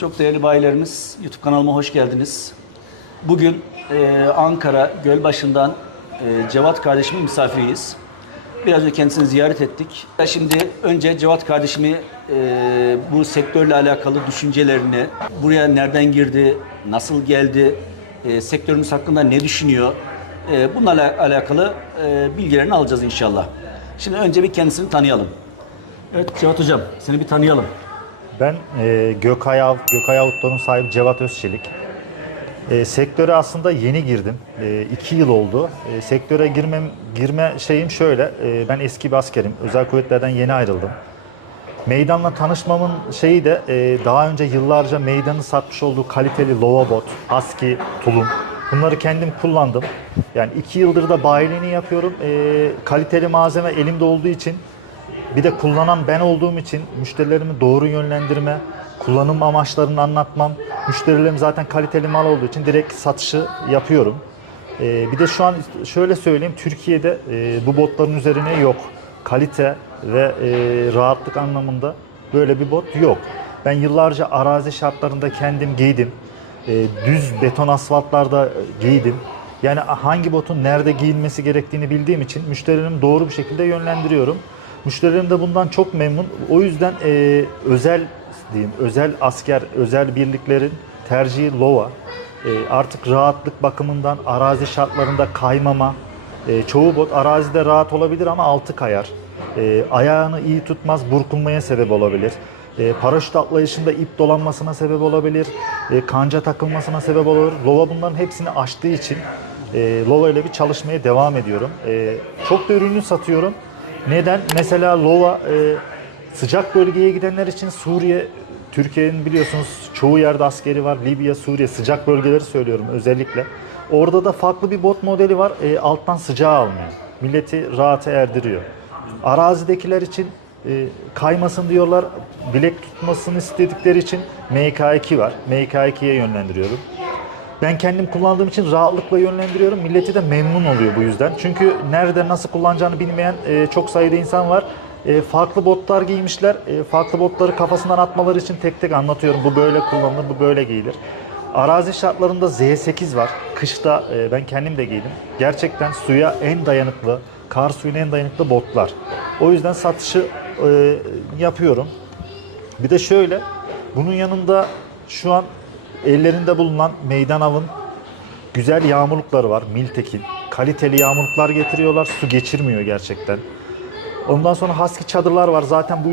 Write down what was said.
Çok değerli bayilerimiz, YouTube kanalıma hoş geldiniz. Bugün e, Ankara Gölbaşı'ndan e, Cevat kardeşimin misafiriyiz. Biraz önce kendisini ziyaret ettik. Şimdi önce Cevat kardeşimi e, bu sektörle alakalı düşüncelerini, buraya nereden girdi, nasıl geldi, e, sektörümüz hakkında ne düşünüyor, e, bunlarla alakalı e, bilgilerini alacağız inşallah. Şimdi önce bir kendisini tanıyalım. Evet Cevat Hocam, seni bir tanıyalım. Ben e, Gökay Av, Gökay Outdoor'un sahibi Cevat Özçelik. E, sektöre aslında yeni girdim. E, iki yıl oldu. E, sektöre girmem, girme şeyim şöyle. E, ben eski bir askerim. Özel kuvvetlerden yeni ayrıldım. Meydanla tanışmamın şeyi de e, daha önce yıllarca meydanı satmış olduğu kaliteli lova bot, husky, tulum. Bunları kendim kullandım. Yani iki yıldır da bayiliğini yapıyorum. E, kaliteli malzeme elimde olduğu için bir de kullanan ben olduğum için müşterilerimi doğru yönlendirme, kullanım amaçlarını anlatmam. Müşterilerim zaten kaliteli mal olduğu için direkt satışı yapıyorum. Ee, bir de şu an şöyle söyleyeyim, Türkiye'de e, bu botların üzerine yok. Kalite ve e, rahatlık anlamında böyle bir bot yok. Ben yıllarca arazi şartlarında kendim giydim. E, düz beton asfaltlarda giydim. Yani hangi botun nerede giyilmesi gerektiğini bildiğim için müşterilerimi doğru bir şekilde yönlendiriyorum. Müşterilerim de bundan çok memnun. O yüzden e, özel diyeyim, özel asker, özel birliklerin tercihi Lova. E, artık rahatlık bakımından arazi şartlarında kaymama. E, çoğu bot arazide rahat olabilir ama altı kayar. E, ayağını iyi tutmaz, burkulmaya sebep olabilir. E, paraşüt atlayışında ip dolanmasına sebep olabilir. E, kanca takılmasına sebep olur. Lova bunların hepsini aştığı için e, Lova ile bir çalışmaya devam ediyorum. E, çok da ürünü satıyorum. Neden? Mesela Lova e, sıcak bölgeye gidenler için Suriye, Türkiye'nin biliyorsunuz çoğu yerde askeri var. Libya, Suriye sıcak bölgeleri söylüyorum özellikle. Orada da farklı bir bot modeli var. E, alttan sıcağı almıyor. Milleti rahata erdiriyor. Arazidekiler için e, kaymasın diyorlar. Bilek tutmasını istedikleri için MK2 var. MK2'ye yönlendiriyorum. Ben kendim kullandığım için rahatlıkla yönlendiriyorum. Milleti de memnun oluyor bu yüzden. Çünkü nerede nasıl kullanacağını bilmeyen e, çok sayıda insan var. E, farklı botlar giymişler. E, farklı botları kafasından atmaları için tek tek anlatıyorum. Bu böyle kullanılır, bu böyle giyilir. Arazi şartlarında Z8 var. Kışta e, ben kendim de giydim. Gerçekten suya en dayanıklı, kar suyuna en dayanıklı botlar. O yüzden satışı e, yapıyorum. Bir de şöyle, bunun yanında şu an ellerinde bulunan meydan avın güzel yağmurlukları var. Miltekin. Kaliteli yağmurluklar getiriyorlar. Su geçirmiyor gerçekten. Ondan sonra husky çadırlar var. Zaten bu iş